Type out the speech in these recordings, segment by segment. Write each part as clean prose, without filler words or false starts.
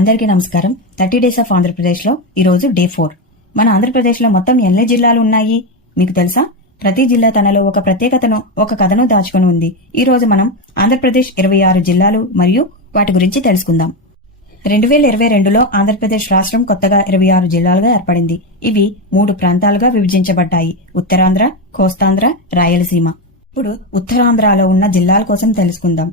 అందరికీ నమస్కారం. 30 days of Andhra Pradesh లో ఈరోజు డే 4. మన ఆంధ్రప్రదేశ్ లో మొత్తం ఎన్ని జిల్లాలు ఉన్నాయి మీకు తెలుసా? ప్రతి జిల్లా తనలో ఒక ప్రత్యేకతను, ఒక కథను దాచుకుని ఉంది. ఈ రోజు మనం ఆంధ్రప్రదేశ్ 26 జిల్లాలు మరియు వాటి గురించి తెలుసుకుందాం. 2022లో ఆంధ్రప్రదేశ్ రాష్ట్రం కొత్తగా 26 జిల్లాలుగా ఏర్పడింది. ఇవి 3 ప్రాంతాలుగా విభజించబడ్డాయి: ఉత్తరాంధ్ర, కోస్తాంధ్ర, రాయలసీమ. ఇప్పుడు ఉత్తరాంధ్రలో ఉన్న జిల్లాల కోసం తెలుసుకుందాం.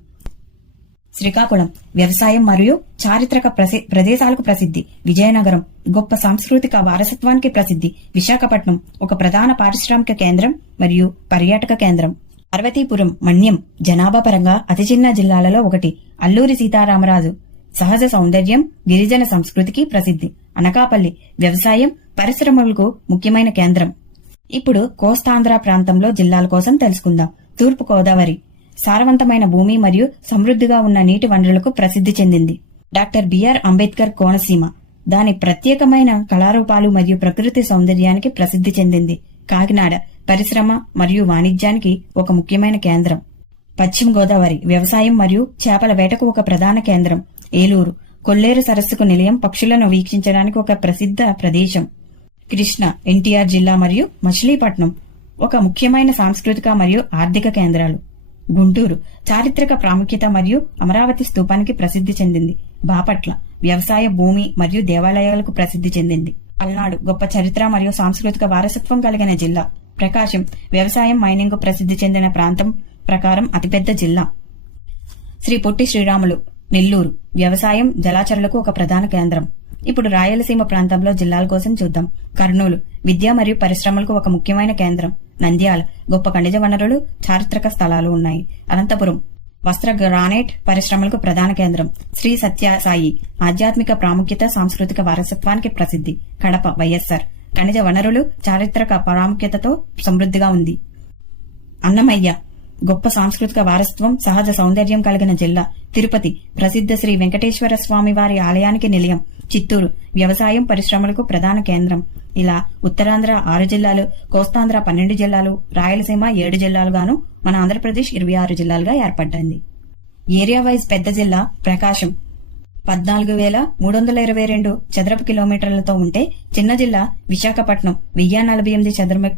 శ్రీకాకుళం వ్యవసాయం మరియు చారిత్రక ప్రదేశాలకు ప్రసిద్ధి. విజయనగరం గొప్ప సాంస్కృతిక వారసత్వానికి ప్రసిద్ధి. విశాఖపట్నం ఒక ప్రధాన పారిశ్రామిక కేంద్రం మరియు పర్యాటక కేంద్రం. పార్వతీపురం మన్యం జనాభా పరంగా అతి చిన్న జిల్లాలలో ఒకటి. అల్లూరి సీతారామరాజు సహజ సౌందర్యం, గిరిజన సంస్కృతికి ప్రసిద్ధి. అనకాపల్లి వ్యవసాయం, పరిశ్రమలకు ముఖ్యమైన కేంద్రం. ఇప్పుడు కోస్తాంధ్ర ప్రాంతంలో జిల్లాల కోసం తెలుసుకుందాం. తూర్పు గోదావరి సారవంతమైన భూమి మరియు సమృద్ధిగా ఉన్న నీటి వనరులకు ప్రసిద్ధి చెందింది. డాక్టర్ బిఆర్ అంబేద్కర్ కోనసీమ దాని ప్రత్యేకమైన కళారూపాలు మరియు ప్రకృతి సౌందర్యానికి ప్రసిద్ధి చెందింది. కాకినాడ పరిశ్రమ మరియు వాణిజ్యానికి ఒక ముఖ్యమైన కేంద్రం. పశ్చిమ గోదావరి వ్యవసాయం మరియు చేపల వేటకు ఒక ప్రధాన కేంద్రం. ఏలూరు కొల్లేరు సరస్సుకు నిలయం, పక్షులను వీక్షించడానికి ఒక ప్రసిద్ధ ప్రదేశం. కృష్ణ ఎన్టీఆర్ జిల్లా మరియు మచిలీపట్నం ఒక ముఖ్యమైన సాంస్కృతిక మరియు ఆర్థిక కేంద్రాలు. గుంటూరు చారిత్రక ప్రాముఖ్యత మరియు అమరావతి స్తూపానికి ప్రసిద్ధి చెందింది. బాపట్ల వ్యవసాయ భూమి మరియు దేవాలయాలకు ప్రసిద్ధి చెందింది. పల్నాడు గొప్ప చరిత్ర మరియు సాంస్కృతిక వారసత్వం కలిగిన జిల్లా. ప్రకాశం వ్యవసాయం, మైనింగ్ ప్రసిద్ధి చెందిన ప్రాంతం ప్రకారం అతిపెద్ద జిల్లా. శ్రీ పొట్టి శ్రీరాములు నెల్లూరు వ్యవసాయం, జలాచరులకు ఒక ప్రధాన కేంద్రం. ఇప్పుడు రాయలసీమ ప్రాంతంలో జిల్లాల కోసం చూద్దాం. కర్నూలు విద్య మరియు పరిశ్రమలకు ఒక ముఖ్యమైన కేంద్రం. నంద్యాల గొప్ప ఖనిజ వనరులు, చారిత్రక స్థలాలు ఉన్నాయి. అనంతపురం వస్త్ర గ్రానైట్ పరిశ్రమలకు ప్రధాన కేంద్రం. శ్రీ సత్యసాయి ఆధ్యాత్మిక ప్రాముఖ్యత, సాంస్కృతిక వారసత్వానికి ప్రసిద్ధి. కడప వైఎస్ఆర్ ఖనిజ వనరులు, చారిత్రక ప్రాముఖ్యతతో సమృద్ధిగా ఉంది. అన్నమయ్య గొప్ప సాంస్కృతిక వారసత్వం, సహజ సౌందర్యం కలిగిన జిల్లా. తిరుపతి ప్రసిద్ధ శ్రీ వెంకటేశ్వర స్వామి వారి ఆలయానికి నిలయం. చిత్తూరు వ్యవసాయం, పరిశ్రమలకు ప్రధాన కేంద్రం. ఇలా ఉత్తరాంధ్ర 6 జిల్లాలు, కోస్తాంధ్ర 12 జిల్లాలు, రాయలసీమ 7 జిల్లాలుగాను మన ఆంధ్రప్రదేశ్ 26 జిల్లాలుగా ఏర్పడ్డింది. ఏరియా వైజ్ పెద్ద జిల్లా ప్రకాశం 14,322 చదరపు కిలోమీటర్లతో ఉంటే, చిన్న జిల్లా విశాఖపట్నం 1048 చదరపు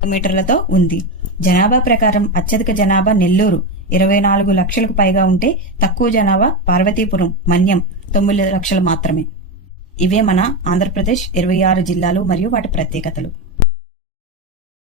కిలోమీటర్లతో ఉంది. జనాభా ప్రకారం అత్యధిక జనాభా నెల్లూరు 24 లక్షలకు పైగా ఉంటే, తక్కువ జనాభా పార్వతీపురం, మన్యం 9 లక్షలు మాత్రమే. ఇవే మన ఆంధ్రప్రదేశ్ 26 జిల్లాలు మరియు వాటి ప్రత్యేకతలు.